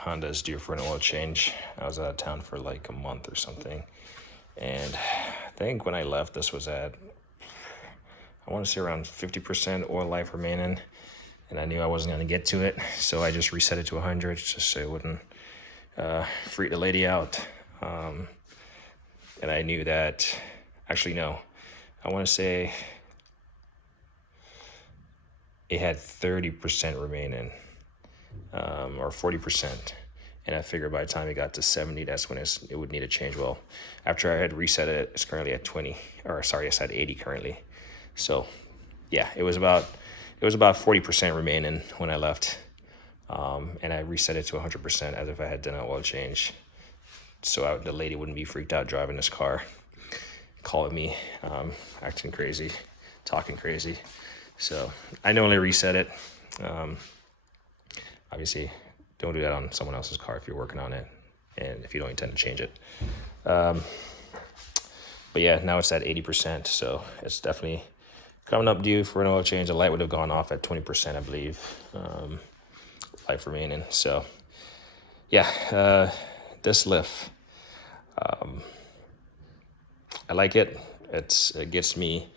Honda is due for an oil change. I was out of town for like a month or something. And I think when I left, this was at, I want to say around 50% oil life remaining. And I knew I wasn't going to get to it. So I just reset it to 100 just so it wouldn't freak the lady out. And I knew that, actually, no, I want to say it had 30% remaining, or 40%. And I figured by the time it got to 70, that's when it would need a change. Well, after I had reset it, it's currently at 20, or sorry, it's at 80 currently. So yeah, it was about 40% remaining when I left. And I reset it to 100% as if I had done an oil change. So the lady wouldn't be freaked out driving this car, calling me, acting crazy, talking crazy. So I normally reset it. Obviously, don't do that on someone else's car if you're working on it and if you don't intend to change it. But yeah, now it's at 80%. So it's definitely coming up due for an oil change. The light would have gone off at 20%, I believe, life remaining. So yeah, this lift, I like it. It gets me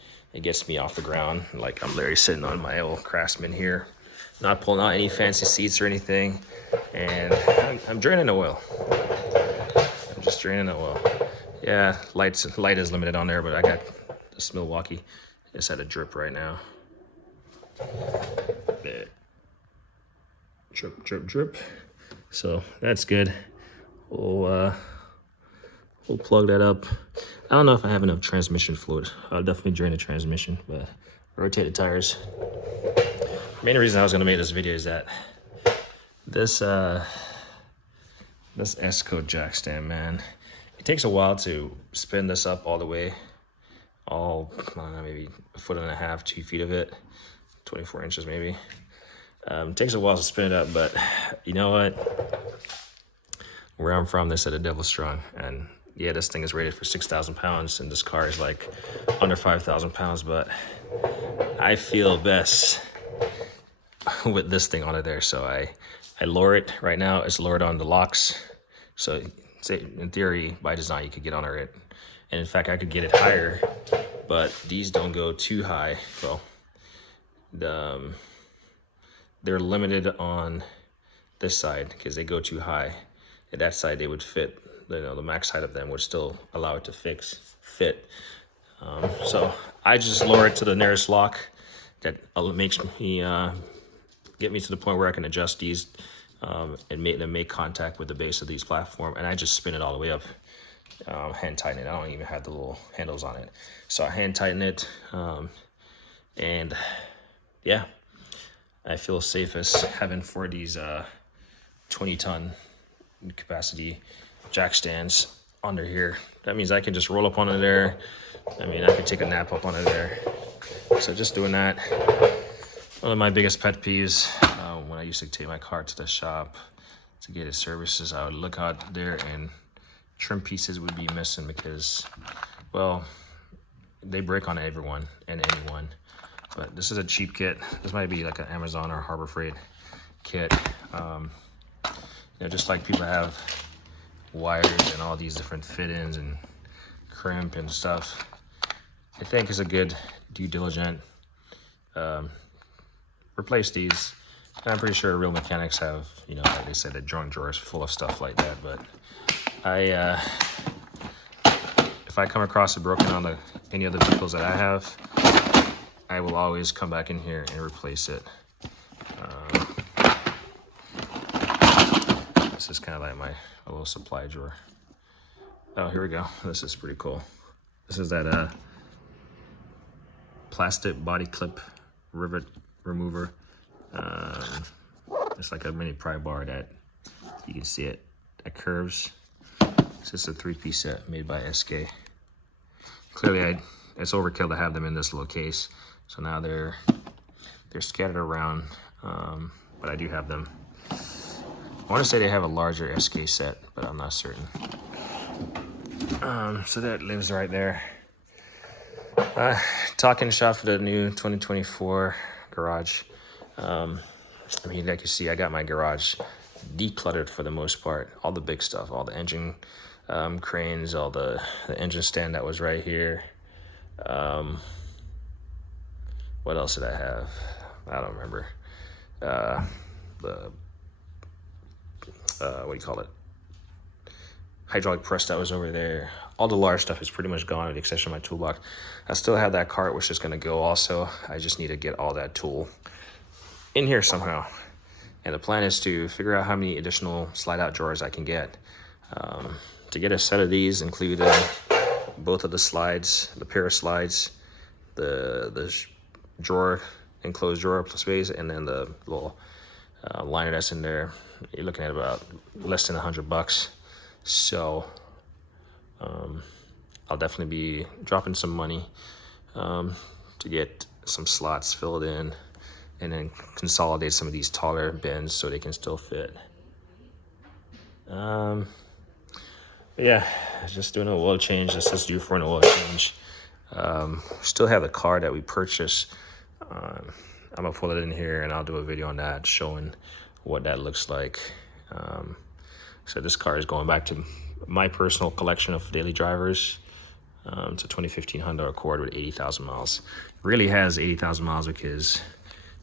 off the ground. Like I'm literally sitting on my old Craftsman here, not pulling out any fancy seats or anything, and I'm draining the oil. I'm just draining the oil. Yeah, light is limited on there, but I got this Milwaukee. It's at a drip right now. There. Drip, drip, drip. So that's good. We'll plug that up. I don't know if I have enough transmission fluid. I'll definitely drain the transmission, but rotate the tires. Main reason I was gonna make this video is that this S-Code jack stand, man, it takes a while to spin this up all the way. I don't know, maybe 1.5 feet, 2 feet of it, 24 inches maybe. It takes a while to spin it up, but you know what? Where I'm from, they said the devil's strong, and yeah, this thing is rated for 6,000 pounds, and this car is like under 5,000 pounds, but I feel best with this thing on it there. So I lower it right now. It's lowered on the locks. So in theory, by design, you could get under it. And in fact, I could get it higher, but these don't go too high. Well, they're limited on this side because they go too high. And that side, they would fit. You know, the max height of them would still allow it to fit. So I just lower it to the nearest lock that makes me get me to the point where I can adjust these and make contact with the base of these platform, and I just spin it all the way up, hand tighten it. I don't even have the little handles on it, so I hand tighten it, and yeah, I feel safest having for these 20-ton capacity jack stands under here. That means I can just roll up under there. I mean, I could take a nap up under there. So just doing that. One of my biggest pet peeves, when I used to take my car to the shop to get its services, I would look out there and trim pieces would be missing because, well, they break on everyone and anyone. But this is a cheap kit. This might be like an Amazon or Harbor Freight kit. You know, just like people have wires and all these different fit-ins and crimp and stuff. I think it's a good due diligent. Replace these. And I'm pretty sure real mechanics have, you know, like they said, the junk drawers full of stuff like that. But if I come across it broken on any other vehicles that I have, I will always come back in here and replace it. This is kind of like a little supply drawer. Oh, here we go. This is pretty cool. This is that plastic body clip rivet remover. It's like a mini pry bar that you can see it. That curves. It's just a 3-piece set made by SK. Clearly, it's overkill to have them in this little case. So now they're scattered around, but I do have them. I want to say they have a larger SK set, but I'm not certain. So that lives right there. Talking shop for the new 2024 garage. I mean, like you see, I got my garage decluttered for the most part. All the big stuff, all the engine cranes, all the engine stand that was right here. What else did I have? I don't remember. What do you call it? Hydraulic press that was over there. All the large stuff is pretty much gone with the exception of my toolbox. I still have that cart which is going to go also. I just need to get all that tool in here somehow. And the plan is to figure out how many additional slide out drawers I can get. To get a set of these, including both of the slides, the pair of slides, the drawer, enclosed drawer space, and then the little liner that's in there, you're looking at about less than $100. So I'll definitely be dropping some money to get some slots filled in and then consolidate some of these taller bins so they can still fit. Yeah, just doing an oil change. This is due for an oil change. Still have the car that we purchased. I'm gonna pull it in here and I'll do a video on that showing what that looks like. So this car is going back to my personal collection of daily drivers. It's a 2015 Honda Accord with 80,000 miles. It really has 80,000 miles because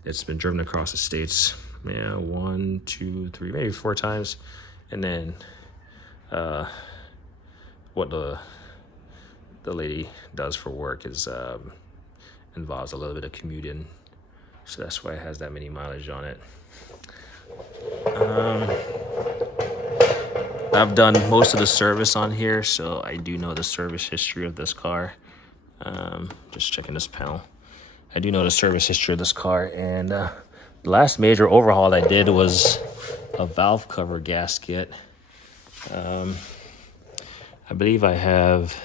it's been driven across the states, 1, 2, 3, maybe 4 times. And then what the lady does for work is involves a little bit of commuting. So that's why it has that many mileage on it. I've done most of the service on here, so I do know the service history of this car. Just checking this panel. I do know the service history of this car, and the last major overhaul I did was a valve cover gasket. I believe I have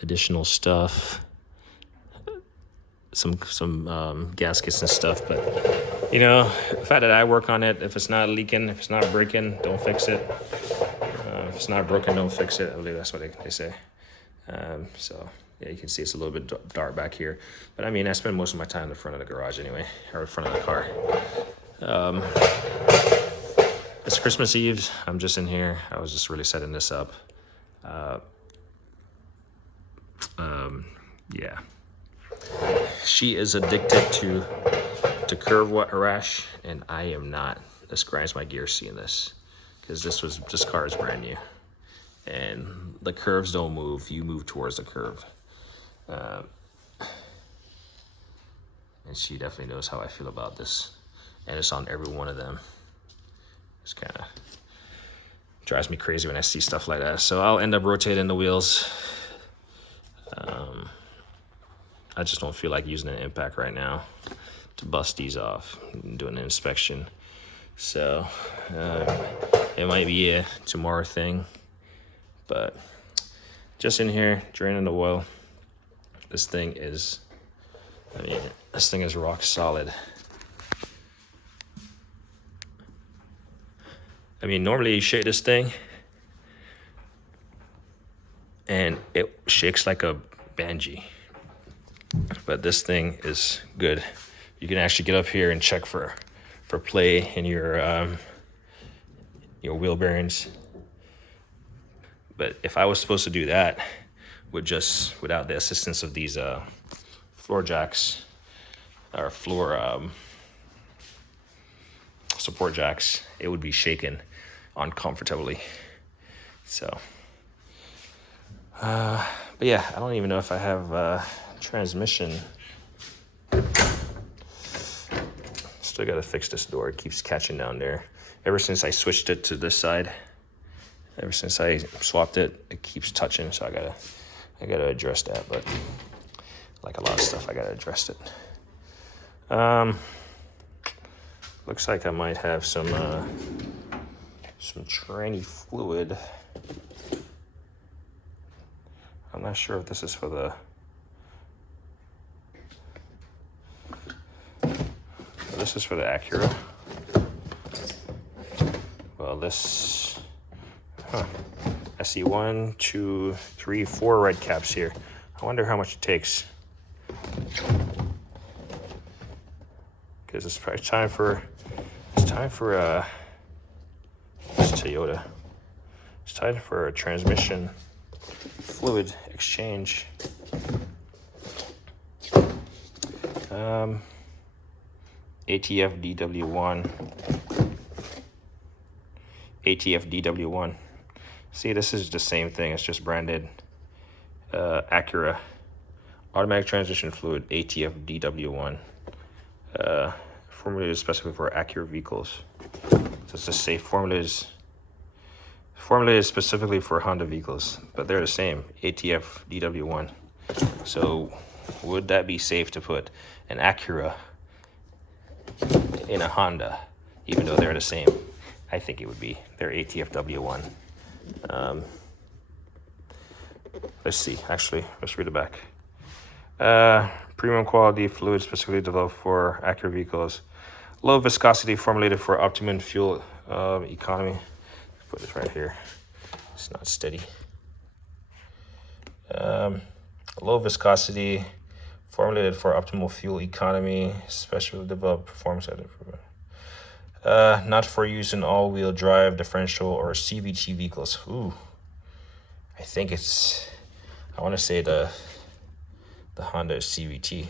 additional stuff, some gaskets and stuff, but you know, the fact that I work on it, if it's not leaking, if it's not breaking, don't fix it. If it's not broken, don't fix it. I believe that's what they say. So yeah, you can see it's a little bit dark back here, but I mean, I spend most of my time in the front of the garage anyway, or in front of the car. It's Christmas Eve. I'm just in here. I was just really setting this up. Yeah. She is addicted to curve rash, and I am not. This grinds my gears seeing this, because this car is brand new, and the curves don't move. You move towards the curve. And she definitely knows how I feel about this, and it's on every one of them. It's kind of drives me crazy when I see stuff like that. So I'll end up rotating the wheels. I just don't feel like using an impact right now to bust these off and doing an inspection. So it might be a tomorrow thing, but just in here draining the oil. This thing is rock solid. I mean, normally you shake this thing and it shakes like a Banshee, but this thing is good. You can actually get up here and check for play in your wheel bearings. But if I was supposed to do that without the assistance of these floor jacks or floor support jacks, it would be shaken uncomfortably. So but yeah, I don't even know if I have transmission. Still gotta fix this door. It keeps catching down there. Ever since I switched it to this side, ever since I swapped it, it keeps touching. So I gotta address that. But like a lot of stuff, I gotta address it. Looks like I might have some tranny fluid. I'm not sure if this is for the. This is for the Acura. Well, this. I see 1, 2, 3, 4 red caps here. I wonder how much it takes. Because it's probably time for It's Toyota. It's time for a transmission fluid exchange. ATF DW1. ATF DW1. See, this is the same thing. It's just branded Acura automatic transmission fluid ATF DW1. Formulated specifically for Acura vehicles. So it's the safe formulated specifically for Honda vehicles, but they're the same, ATF DW1. So would that be safe to put an Acura in a Honda, even though they're the same? I think it would be. They're ATF W1. Let's see, actually, let's read it back. Premium quality fluid specifically developed for Acura vehicles. Low viscosity formulated for optimum fuel economy. Put this right here. It's not steady. Low viscosity formulated for optimal fuel economy, specially developed performance improvement. Not for use in all-wheel drive, differential, or CVT vehicles. Ooh, I think it's. I want to say the Honda is CVT.